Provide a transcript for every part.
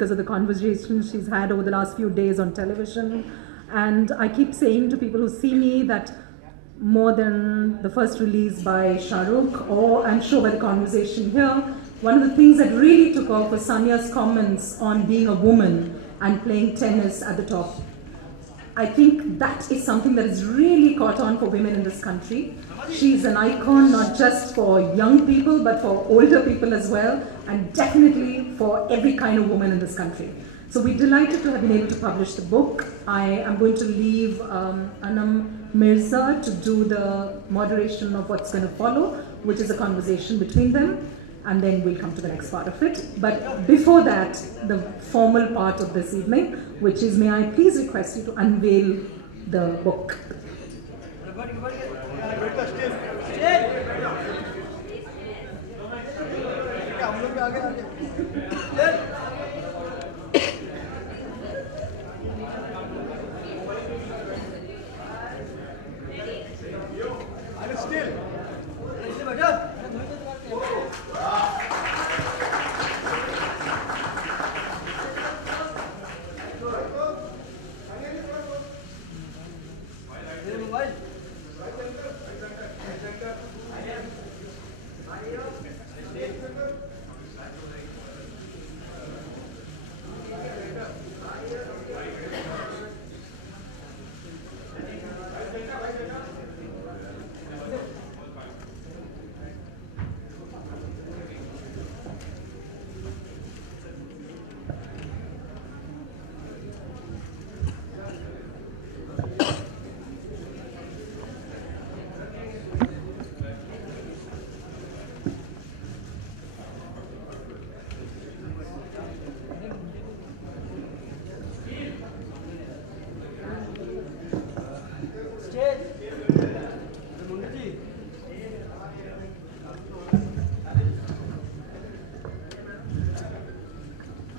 because of the conversations she's had over the last few days on television. And I keep saying to people who see me that more than the first release by Shahrukh, or I'm sure by the conversation here, one of the things that really took off was Sania's comments on being a woman and playing tennis at the top. I think that is something that has really caught on for women in this country. She's an icon not just for young people but for older people as well, and definitely for every kind of woman in this country. So we're delighted to have been able to publish the book. I am going to leave Sania Mirza to do the moderation of what's going to follow, which is a conversation between them, and then we'll come to the next part of it. But before that, the formal part of this evening, which is, may I please request you to unveil the book.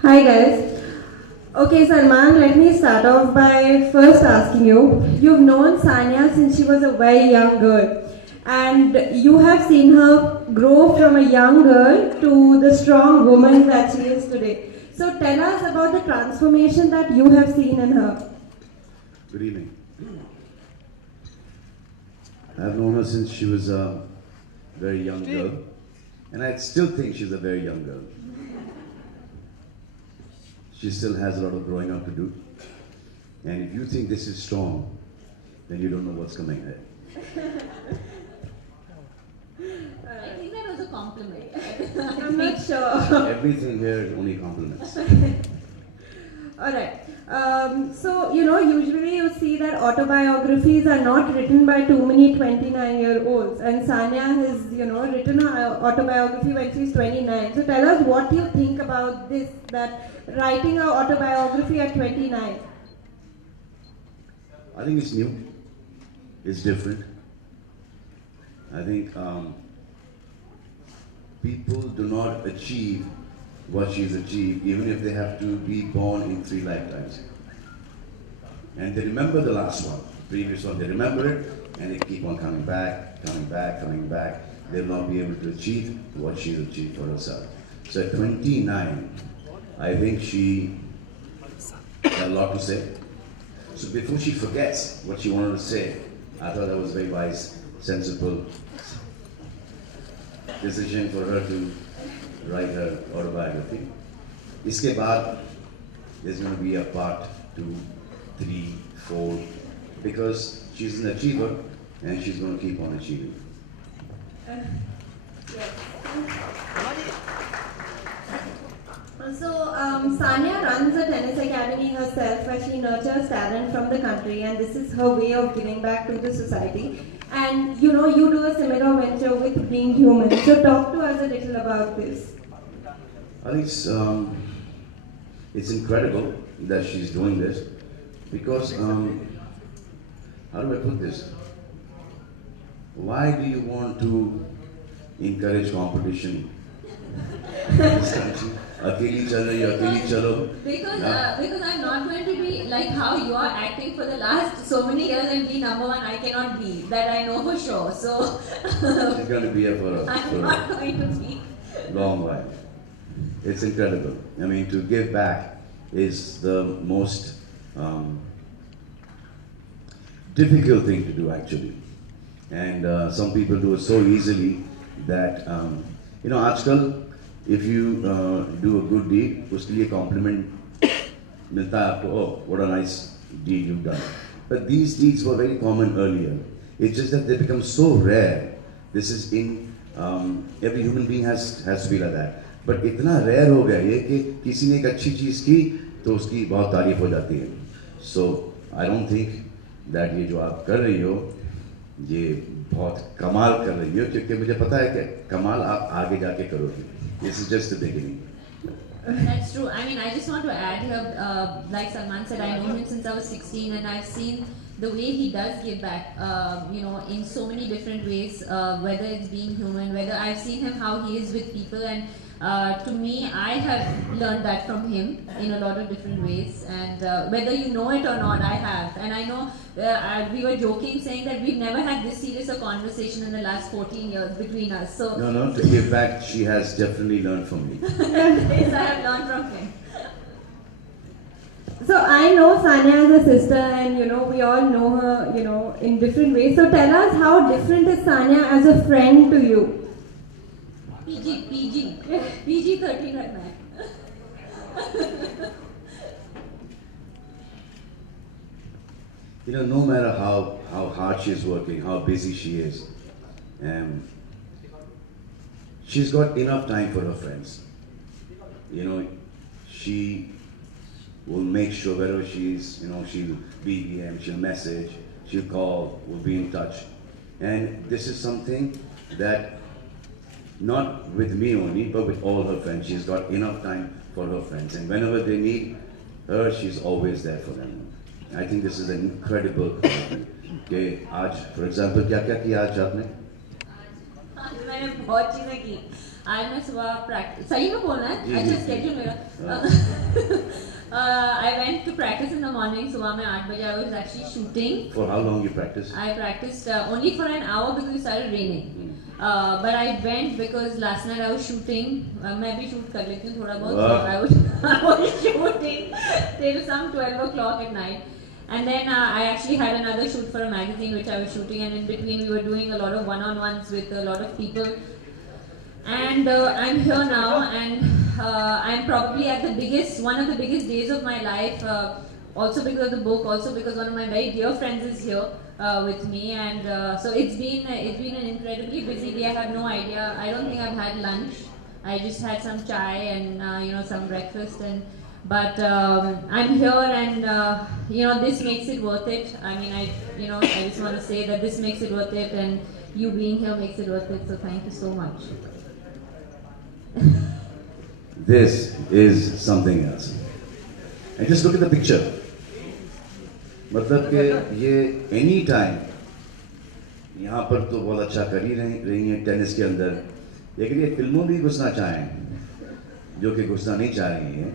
Hi guys. Okay Salman, let me start off by first asking you, you've known Sania since she was a very young girl, and you have seen her grow from a young girl to the strong woman that she is today. So tell us about the transformation that you have seen in her. Good evening. I've known her since she was a very young girl, and I still think she's a very young girl. She still has a lot of growing up to do. And if you think this is strong, then you don't know what's coming ahead. I think that was a compliment. I'm not sure. Everything here is only compliments. Alright. So, usually you see that autobiographies are not written by too many 29-year-olds. And Sania has, written her autobiography when she's 29. So tell us what you think about this, that writing an autobiography at 29. I think it's new. It's different. I think people do not achieve what she's achieved, even if they have to be born in 3 lifetimes. And they remember the last one, the previous one, they remember it, and they keep on coming back, coming back, coming back. They'll not be able to achieve what she's achieved for herself. So at 29, I think she had a lot to say. So before she forgets what she wanted to say, I thought that was a very wise, sensible decision for her to write her autobiography. Iske baad, there's going to be a part 2, 3, 4, because she's an achiever and she's going to keep on achieving. So, Sania runs a tennis academy herself where she nurtures talent from the country, and this is her way of giving back to the society. And you do a similar venture with Being Human. So talk to us a little about this. I think it's incredible that she's doing this because, how do I put this? Why do you want to encourage competition in this country? Akeli chalo, ya akeli chalo. Because I'm not going to be like how you are acting for the last so many years and be number 1. I cannot be. That I know for sure. So she's going to be here for I'm not going to be. Long while. It's incredible. I mean, to give back is the most difficult thing to do, actually. And some people do it so easily that, you know, आजकल, if you do a good deed, उसके लिए compliment मिलता है आपको, oh, what a nice deed you've done. But these deeds were very common earlier. It's just that they become so rare. This is in every human being has to be like that. But इतना rare हो गया ये कि किसी ने एक अच्छी चीज़ की तो उसकी बहुत तारीफ हो जाती है. So I don't think that ये जो आप कर रही हो ये बहुत कमाल कर रही हो, क्योंकि मुझे पता है कि कमाल आप आगे जाके करोगी. This is just the beginning. That's true. I mean, I just want to add here, like Salman said, I know him since I was 16 and I've seen the way he does give back, you know, in so many different ways, whether it's being human, whether I've seen him how he is with people, and to me, I have learned that from him in a lot of different ways, and whether you know it or not, I have. And I know we were joking saying that we've never had this serious a conversation in the last 14 years between us. So No, to give back, she has definitely learned from me. Yes, I have learned from him. So I know Sania as a sister, and you know we all know her, you know, in different ways. So tell us, how different is Sania as a friend to you? PG 13 right now. You know, no matter how hard she is working, how busy she is, she's got enough time for her friends. You know, she will make sure wherever she is, you know, she'll BBM, she'll message, she'll call, we'll be in touch. And this is something that, not with me only, but with all her friends. She's got enough time for her friends. And whenever they need her, she's always there for them. I think this is an incredible commitment. Okay, आज, for example, क्या किया आज आपने? आज मैंने बहुत चीजें की. आज मैं सुबह practice. सही में बोलना है? अच्छा schedule मेरा. I went to practice in the morning. सुबह में 8 बजे I was actually shooting. For how long you practiced? I practiced only for an hour because it started raining. But I went because last night I was shooting. मैं भी shoot कर लेती हूँ थोड़ा बहुत. So I was shooting till some 12 o'clock at night. And then I actually had another shoot for a magazine which I was shooting, and in between we were doing a lot of one-on-ones with a lot of people. And I'm here now, and I'm probably at one of the biggest days of my life. Also because of the book, also because one of my very dear friends is here with me, and so it's been an incredibly busy day. I have no idea. I don't think I've had lunch. I just had some chai and you know, some breakfast, but I'm here, and you know, this makes it worth it. I mean, I just want to say that this makes it worth it, and you being here makes it worth it. So thank you so much. This is something else. And just look at the picture. मतलब कि ये any time यहाँ पर तो बहुत अच्छा कर ही रही हैं टेनिस के अंदर, लेकिन ये फिल्मों भी घुसना चाहें जो कि घुसना नहीं चाह रही हैं.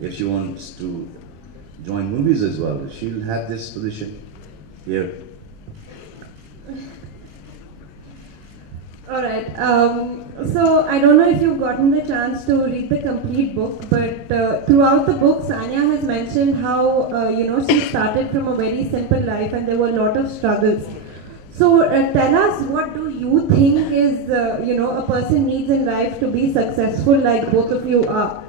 If she wants to join movies as well, she'll have this position here. Alright, so I don't know if you've gotten the chance to read the complete book, but throughout the book, Sania has mentioned how, you know, she started from a very simple life and there were a lot of struggles. So tell us, what do you think is, you know, a person needs in life to be successful like both of you are?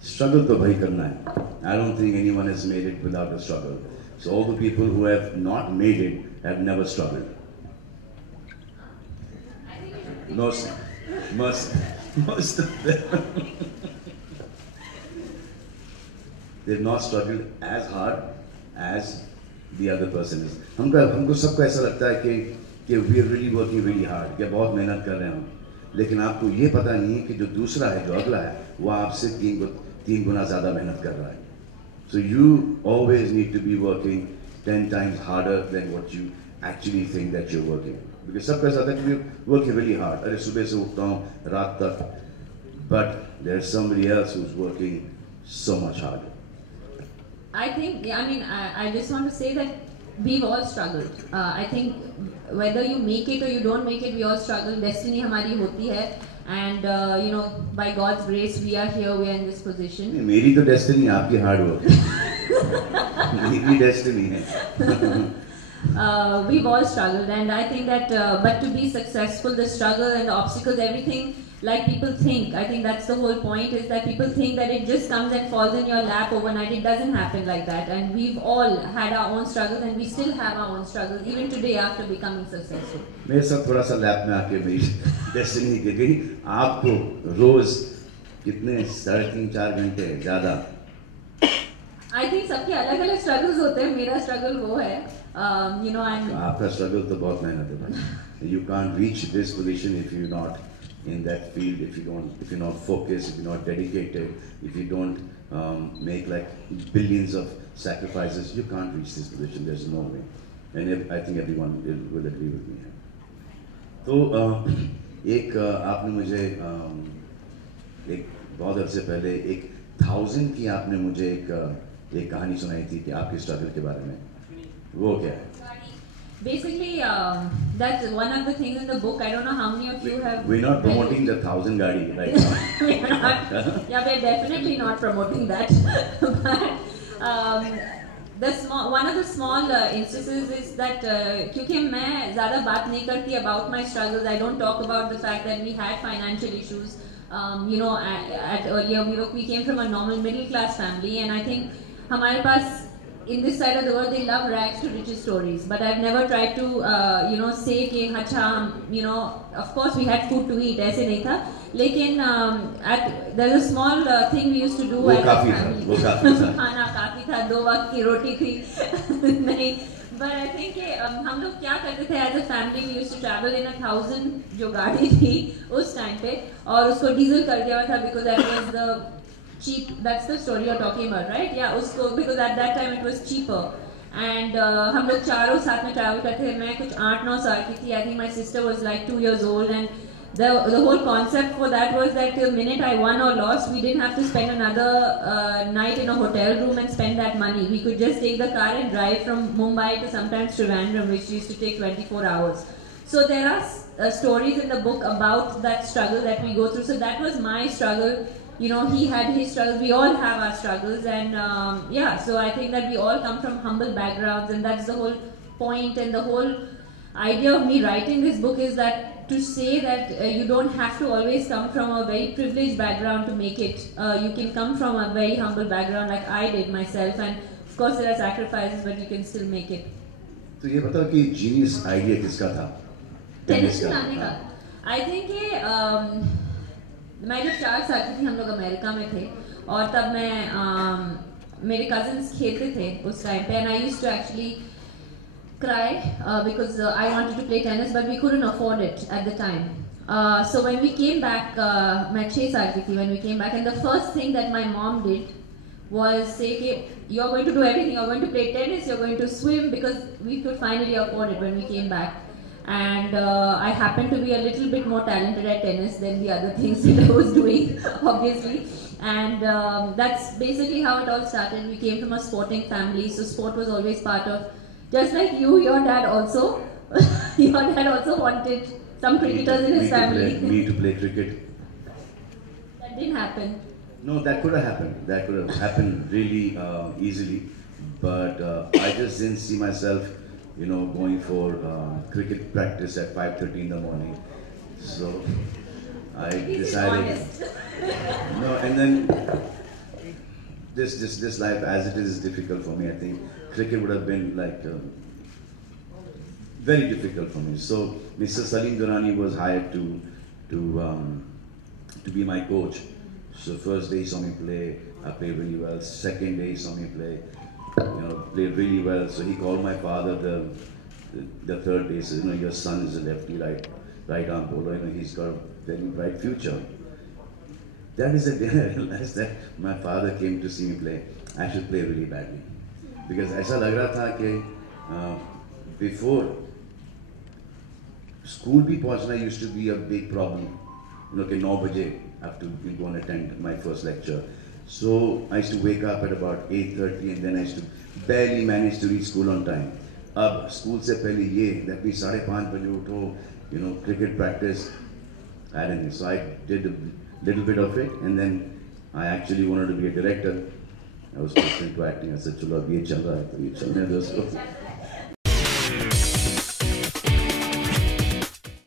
Struggle to bhai karna hai. I don't think anyone has made it without a struggle. So all the people who have not made it have never struggled. Most of them. They've not struggled as hard as the other person is. हमको सबको ऐसा लगता है कि we are really working really hard, कि बहुत मेहनत कर रहे हैं हम. लेकिन आपको ये पता नहीं है कि जो दूसरा है, जो अगला है, वो आपसे तीन गुना ज़्यादा मेहनत कर रहा है. So you always need to be working 10 times harder than what you actually think that you're working. Because सबका ऐसा था कि we're working really hard. अरे सुबह से उठता हूँ रात तक. But there's somebody else who's working so much harder. I think, I mean, I just want to say that we've all struggled. I think whether you make it or you don't make it, we all struggle. Destiny हमारी होती है, and you know, by God's grace, we are here. We are in this position. मेरी तो destiny आपकी hard work. मेरी destiny है. We've all struggled, and I think that, but to be successful, the struggle and the obstacles, everything, like people think, I think that's the whole point, is that people think that it just comes and falls in your lap overnight. It doesn't happen like that, and we've all had our own struggles, and we still have our own struggles, even today after becoming successful. मेरे साथ थोड़ा सा lap में आके मेरी destiny गिर गई. आपको रोज कितने 3.5-4 घंटे ज़्यादा? I think सबके अलग-अलग struggles होते हैं. मेरा struggle वो है. You know, आपका struggle तो बहुत मेहनत है भाई. You can't reach this position if you're not in that field, if you're not focused, if you're not dedicated, if you don't make like billions of sacrifices, you can't reach this position. There's no way. And I think everyone will agree with me. तो एक आपने मुझे एक बहुत अरसे पहले 1000 की आपने मुझे एक कहानी सुनाई थी कि आपके स्ट्रगल के बारे में. वो क्या है? Basically, that's one of the things in the book. I don't know how many of you have. We're not promoting the 1000 gadi right now. We're not. Yeah, we're definitely not promoting that. But one of the small instances is that क्योंकि मैं ज़्यादा बात नहीं करती about my struggles. I don't talk about the fact that we had financial issues. You know, at earlier we came from a normal middle class family, and I think हमारे पास in this side of the world, they love rags to riches stories. But I've never tried to, you know, say कि अच्छा, you know, of course we had food to eat. ऐसे नहीं था. लेकिन there's a small thing we used to do as a family. वो काफी था. खाना काफी था. 2 वक्त की रोटी थी. नहीं. But I think हम लोग क्या करते थे as a family, we used to travel in 1000 जो गाड़ी थी उस time पे, और उसको डीजल कर दिया था because that was the cheap. That's the story you're talking about, right? Yeah, usko, because at that time it was cheaper. And हम लोग चारों साथ में travel करते थे. मैं कुछ 8-9 साल की थी. I think my sister was like 2 years old, and the whole concept for that was that the minute I won or lost, we didn't have to spend another night in a hotel room and spend that money. We could just take the car and drive from Mumbai to sometimes Trivandrum, which used to take 24 hours. So there are stories in the book about that struggle that we go through. So that was my struggle. You know, he had his struggles, we all have our struggles, and yeah, so I think that we all come from humble backgrounds, and that's the whole point, and the whole idea of me writing this book is that to say that you don't have to always come from a very privileged background to make it. You can come from a very humble background like I did myself, and of course there are sacrifices, but you can still make it. तो ये बताओ कि genius idea किसका था? Tennis खिलाने का. I think ये मैं जब 4 साल की थी, हम लोग अमेरिका में थे, और तब मैं मेरे कजिन्स खेलते थे उस टाइम पे, and I used to actually cry because I wanted to play tennis, but we couldn't afford it at the time. So when we came back, मैं 6 साल की थी when we came back, and the first thing that my mom did was say कि you're going to do everything, you're going to play tennis, you're going to swim, because we could finally afford it when we came back. And I happened to be a little bit more talented at tennis than the other things that I was doing, obviously. And that's basically how it all started. We came from a sporting family, so sport was always part of. Just like you, your dad also. Your dad also wanted some cricketers in his family. Me to play cricket. That didn't happen. No, that could have happened. That could have happened really easily. But I just didn't see myself, you know, going for cricket practice at 5:30 in the morning. So I decided. No, and then this life as it is difficult for me. I think cricket would have been like very difficult for me. So Mr. Salim Durrani was hired to be my coach. So first day he saw me play, I played really well. Second day he saw me play, you know, played really well. So he called my father the third day. Said, you know, your son is a lefty, right arm bowler. You know, he's got a very bright future. That is the day I realized that my father came to see me play. I should play really badly, because ऐसा लग रहा था कि before school भी पहुंचना used to be a big problem. You know, कि 9 बजे I have to go and attend my first lecture. So I used to wake up at about 8:30, and then I used to barely manage to reach school on time. अब school से पहले ये that we 5:30 बजे उठो, you know, cricket practice. I didn't know. So I did a little bit of it, and then I actually wanted to be a director. I was listening to acting. I said, "चलो अब ये चल रहा है, तो ये चलने दो उसको."